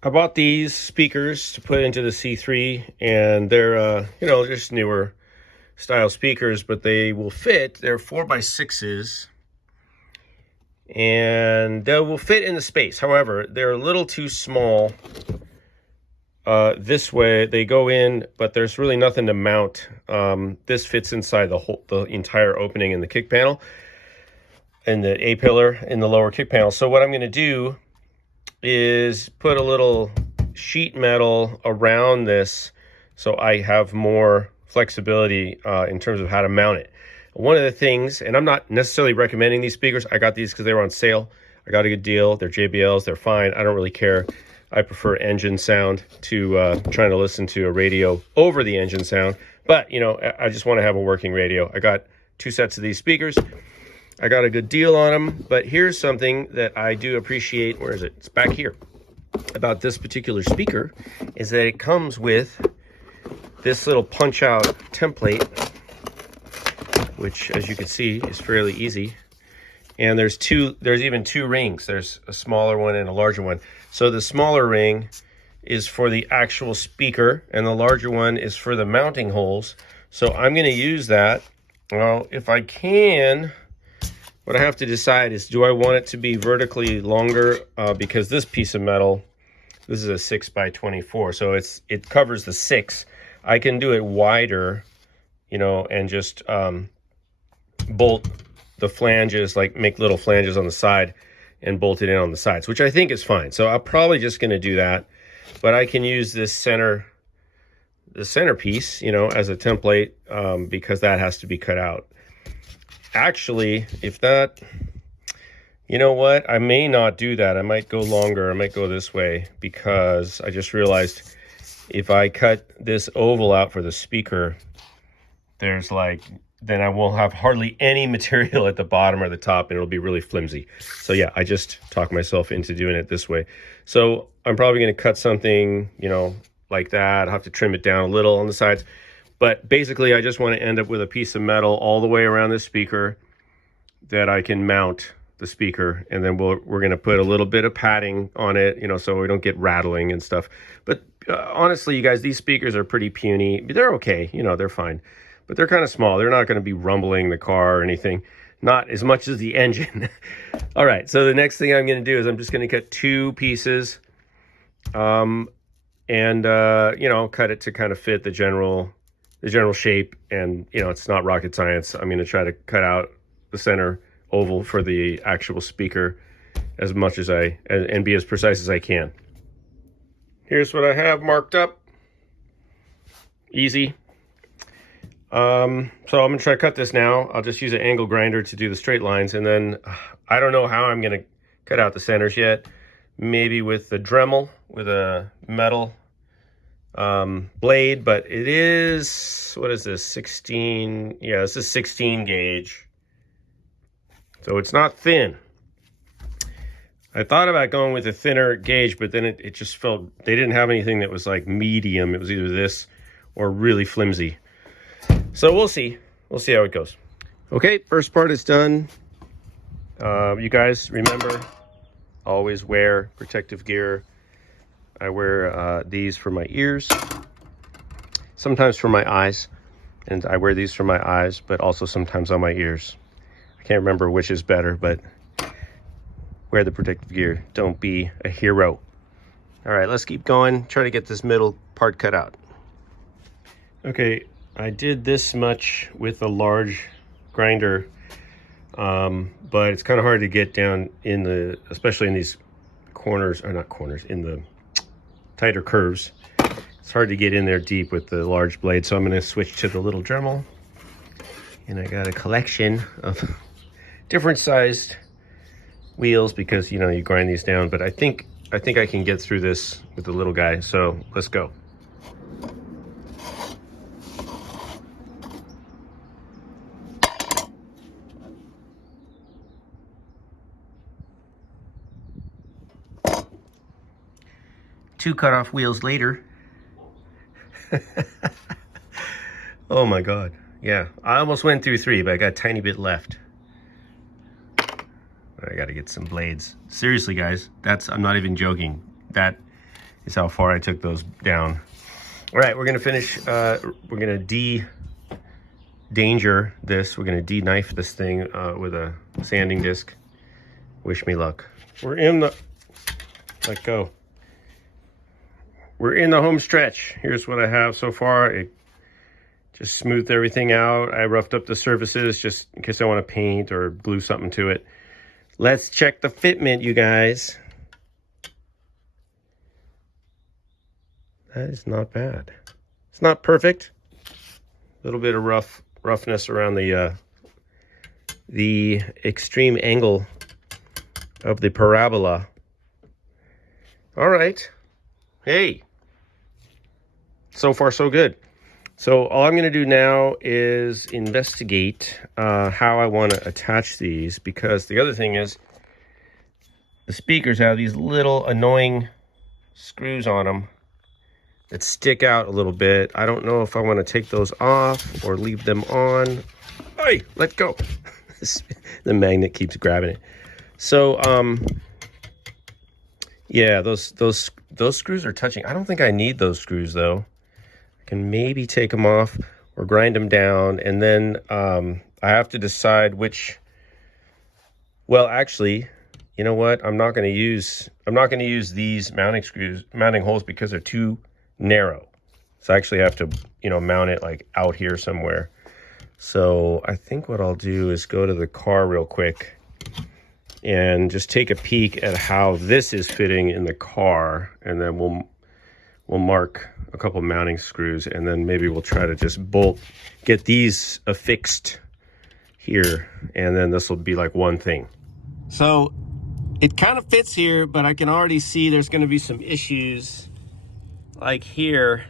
I bought these speakers to put into the C3, and they're just newer style speakers, but they will fit. They're 4x6s, and they will fit in the space. However, they're a little too small. This way they go in, but there's really nothing to mount. This fits inside the entire opening in the kick panel and the A-pillar in the lower kick panel. So what I'm going to do is put a little sheet metal around this so I have more flexibility in terms of how to mount it. One of the things, and I'm not necessarily recommending these speakers, I got these because they were on sale. I got a good deal. They're JBLs, they're fine. I don't really care. I prefer engine sound to trying to listen to a radio over the engine sound. But, you know, I just want to have a working radio. I got 2 sets of these speakers. I got a good deal on them. But here's something that I do appreciate. Where is it? It's back here. About this particular speaker is that it comes with this little punch out template, which, as you can see, is fairly easy. And there's even 2 rings. There's a smaller one and a larger one. So the smaller ring is for the actual speaker, and the larger one is for the mounting holes. So I'm going to use that. Well, if I can, what I have to decide is, do I want it to be vertically longer? Because this piece of metal, this is a 6x24, so it covers the 6. I can do it wider, you know, and just bolt the flanges, like make little flanges on the side and bolt it in on the sides, which I think is fine. So I'm probably just going to do that, but I can use this centerpiece, you know, as a template, because that has to be cut out. Actually, if that, you know what, I may not do that. I might go longer. I might go this way, because I just realized if I cut this oval out for the speaker, then I won't have hardly any material at the bottom or the top, and it'll be really flimsy. So yeah, I just talked myself into doing it this way. So I'm probably going to cut something, you know, like that. I'll have to trim it down a little on the sides. But basically, I just want to end up with a piece of metal all the way around the speaker that I can mount the speaker. And then we're going to put a little bit of padding on it, you know, so we don't get rattling and stuff. But honestly, you guys, these speakers are pretty puny. They're okay, you know, they're fine. But they're kind of small. They're not going to be rumbling the car or anything. Not as much as the engine. All right, so the next thing I'm going to do is I'm just going to cut 2 pieces, and you know, cut it to kind of fit the general shape. And you know, it's not rocket science. I'm going to try to cut out the center oval for the actual speaker as much as and be as precise as I can. Here's what I have marked up. Easy. So I'm gonna try to cut this now. I'll just use an angle grinder to do the straight lines, and then I don't know how I'm gonna cut out the centers yet. Maybe with the Dremel, with a metal blade, but it is, what is this, 16? Yeah, this is 16 gauge. So it's not thin. I thought about going with a thinner gauge, but then it just felt, they didn't have anything that was like medium. It was either this or really flimsy. So we'll see. We'll see how it goes. Okay, first part is done. You guys remember, always wear protective gear. I wear these for my ears, sometimes for my eyes, and I wear these for my eyes, but also sometimes on my ears. I can't remember which is better, but wear the protective gear. Don't be a hero. All right, let's keep going. Try to get this middle part cut out. Okay, I did this much with a large grinder, but it's kind of hard to get down especially in these corners, or not corners, in the tighter curves. It's hard to get in there deep with the large blade, so I'm going to switch to the little Dremel. And I got a collection of different sized wheels because, you know, you grind these down, but I think I can get through this with the little guy, so let's go. Two cut-off wheels later. Oh my God. Yeah, I almost went through 3, but I got a tiny bit left. I gotta get some blades. Seriously, guys, I'm not even joking. That is how far I took those down. All right, we're gonna finish, we're gonna de-danger this. We're gonna de-knife this thing with a sanding disc. Wish me luck. We're in the, let go. We're in the home stretch. Here's what I have so far. It just smoothed everything out. I roughed up the surfaces just in case I want to paint or glue something to it. Let's check the fitment, you guys. That is not bad. It's not perfect. A little bit of roughness around the extreme angle of the parabola. All right. Hey. So far, so good. So all I'm going to do now is investigate how I want to attach these, because the other thing is the speakers have these little annoying screws on them that stick out a little bit. I don't know if I want to take those off or leave them on. Hey, let go. The magnet keeps grabbing it. So, yeah, those screws are touching. I don't think I need those screws though. I can maybe take them off or grind them down, and then I have to decide which. Well, actually, you know what? I'm not going to use these mounting holes because they're too narrow. So I actually have to, mount it like out here somewhere. So I think what I'll do is go to the car real quick and just take a peek at how this is fitting in the car, and then we'll mark a couple mounting screws, and then maybe we'll try to just get these affixed here, and then this will be like one thing. So it kind of fits here, but I can already see there's going to be some issues. Like here,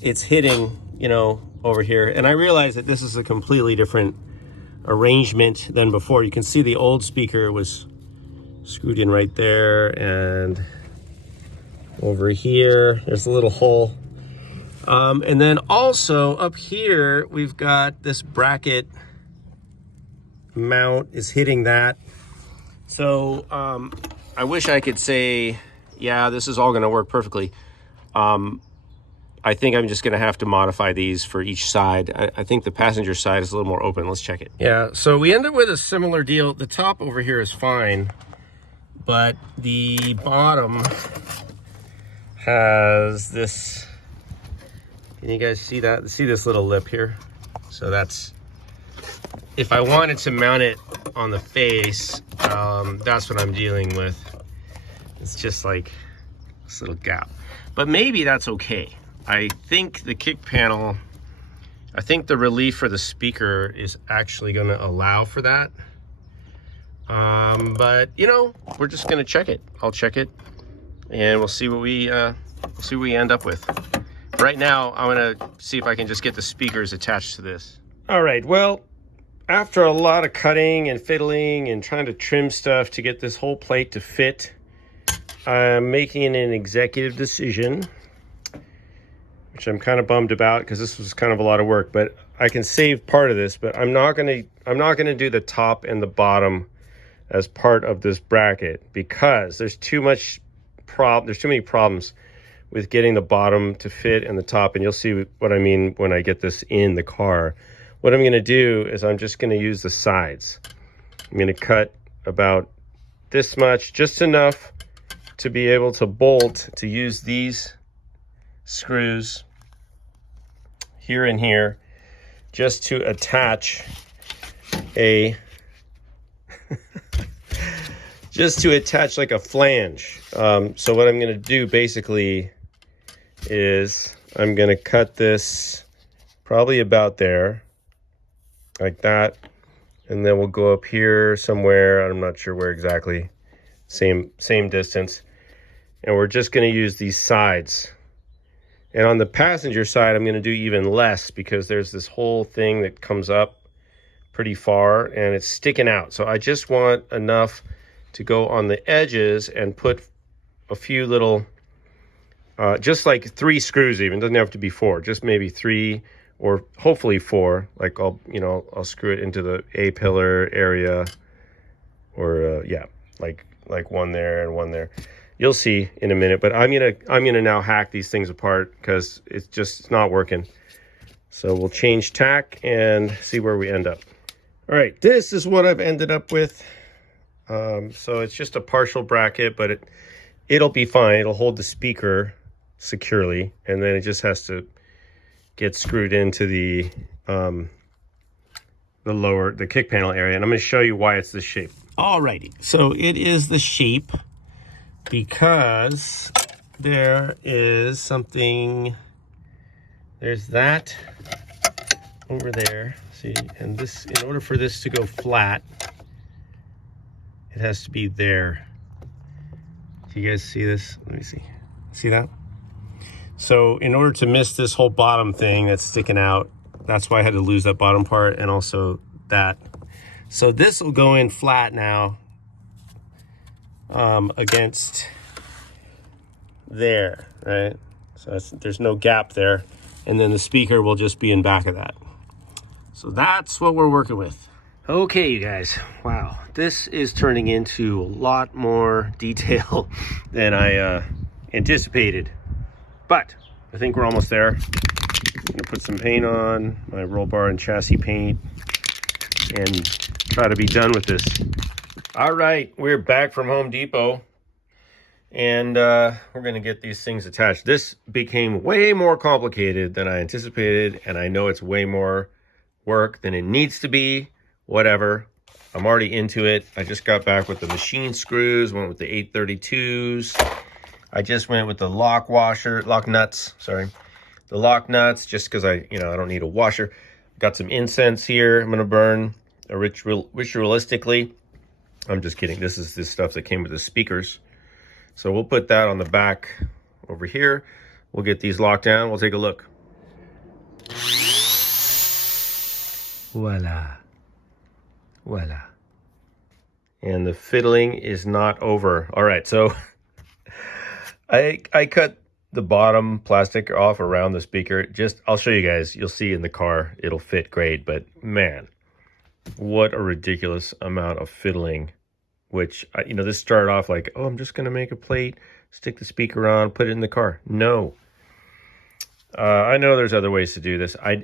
it's hitting, over here, and I realize that this is a completely different arrangement than before. You can see the old speaker was screwed in right there, and over here there's a little hole, and then also up here we've got this bracket mount is hitting that. So I wish I could say, yeah, this is all going to work perfectly. I think I'm just going to have to modify these for each side. I think the passenger side is a little more open. Let's check it. Yeah, so we ended with a similar deal. The top over here is fine, but the bottom has this. Can you guys see that? See this little lip here? So that's, if I wanted to mount it on the face, that's what I'm dealing with. It's just like this little gap. But maybe that's okay. I think the kick panel, I think the relief for the speaker is actually going to allow for that. But we're just going to check it. I'll check it, and we'll see what we end up with. Right now, I'm going to see if I can just get the speakers attached to this. All right. Well, after a lot of cutting and fiddling and trying to trim stuff to get this whole plate to fit, I'm making an executive decision, which I'm kind of bummed about because this was kind of a lot of work, but I can save part of this. But I'm not gonna do the top and the bottom as part of this bracket because there's too many problems with getting the bottom to fit and the top, and you'll see what I mean when I get this in the car. What I'm gonna do is I'm just gonna use the sides. I'm gonna cut about this much, just enough to be able to bolt, to use these screws here and here just to attach like a flange. So what I'm going to do basically is I'm going to cut this probably about there, like that, and then we'll go up here somewhere. I'm not sure where exactly. Same distance. And we're just going to use these sides. And on the passenger side, I'm going to do even less because there's this whole thing that comes up pretty far and it's sticking out. So I just want enough to go on the edges and put a few little, just like 3 screws even. Doesn't have to be 4, just maybe 3 or hopefully 4. Like I'll screw it into the A-pillar area, or yeah, like one there and one there. You'll see in a minute, but I'm gonna now hack these things apart because it's not working. So we'll change tack and see where we end up. All right, this is what I've ended up with. So it's just a partial bracket, but it'll be fine. It'll hold the speaker securely, and then it just has to get screwed into the kick panel area. And I'm going to show you why it's this shape. Alrighty, so it is the shape because there is something. There's that over there. See, and this, in order for this to go flat, it has to be there. Do you guys see this? Let me see. See that? So in order to miss this whole bottom thing that's sticking out, that's why I had to lose that bottom part and also that. So this will go in flat now against there, right? So there's no gap there. And then the speaker will just be in back of that. So that's what we're working with. Okay, you guys, wow, this is turning into a lot more detail than I anticipated, but I think we're almost there. I'm gonna put some paint on, my roll bar and chassis paint, and try to be done with this. All right, we're back from Home Depot, and we're gonna get these things attached. This became way more complicated than I anticipated, and I know it's way more work than it needs to be. Whatever, I'm already into it. I just got back with the machine screws, went with the 832s. I just went with the lock nuts, just because I don't need a washer. Got some incense here I'm gonna burn ritualistically. I'm just kidding. This is this stuff that came with the speakers. So we'll put that on the back over here. We'll get these locked down. We'll take a look. Voila. Voila. And the fiddling is not over. All right, so I cut the bottom plastic off around the speaker. I'll show you guys. You'll see in the car, it'll fit great. But man, what a ridiculous amount of fiddling. Which, this started off like, oh, I'm just going to make a plate, stick the speaker on, put it in the car. No. I know there's other ways to do this. I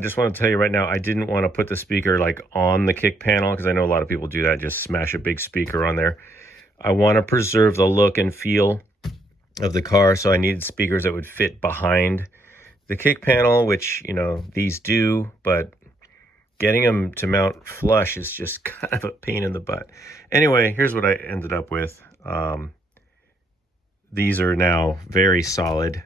just want to tell you right now, I didn't want to put the speaker like on the kick panel because I know a lot of people do that, just smash a big speaker on there. I want to preserve the look and feel of the car, so I needed speakers that would fit behind the kick panel, which, these do, but getting them to mount flush is just kind of a pain in the butt. Anyway, here's what I ended up with. These are now very solid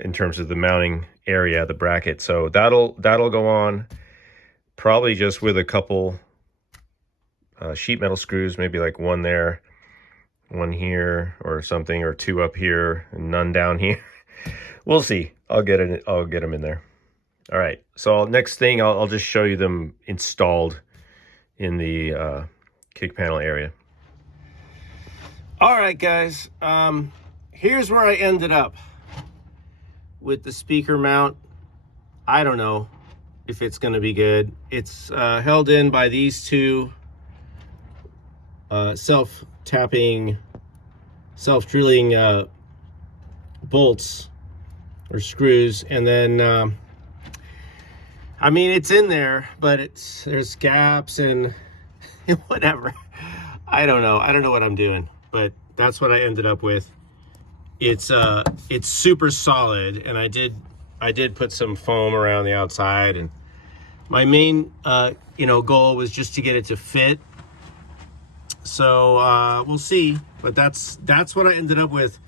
in terms of the mounting area, the bracket. So that'll go on probably just with a couple sheet metal screws, maybe like one there, one here or something, or two up here and none down here. We'll see. I'll get them in there. All right, so next thing I'll just show you them installed in the kick panel area. All right, guys, here's where I ended up with the speaker mount. I don't know if it's going to be good. It's held in by these two self-tapping, self-drilling bolts or screws, and then I mean, it's in there, but there's gaps and whatever. I don't know what I'm doing, but that's what I ended up with. It's super solid, and I did put some foam around the outside, and my main goal was just to get it to fit. So we'll see, but that's what I ended up with,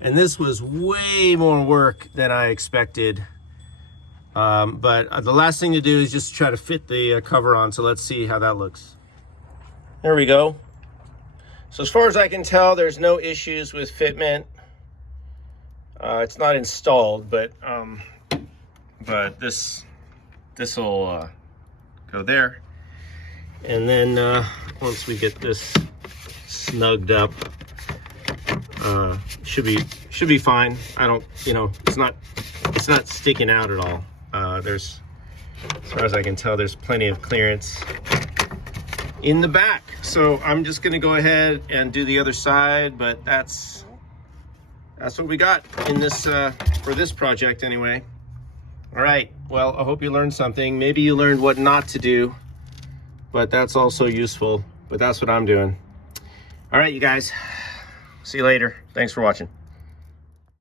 and this was way more work than I expected. But the last thing to do is just try to fit the cover on. So let's see how that looks. There we go. So as far as I can tell, there's no issues with fitment. It's not installed, but this will go there. And then once we get this snugged up, should be fine. I don't, it's not sticking out at all. There's, as far as I can tell, there's plenty of clearance in the back. So I'm just gonna go ahead and do the other side, but that's what we got in this for this project anyway. All right, well, I hope you learned something. Maybe you learned what not to do, but that's also useful. But that's what I'm doing. All right, you guys, see you later. Thanks for watching.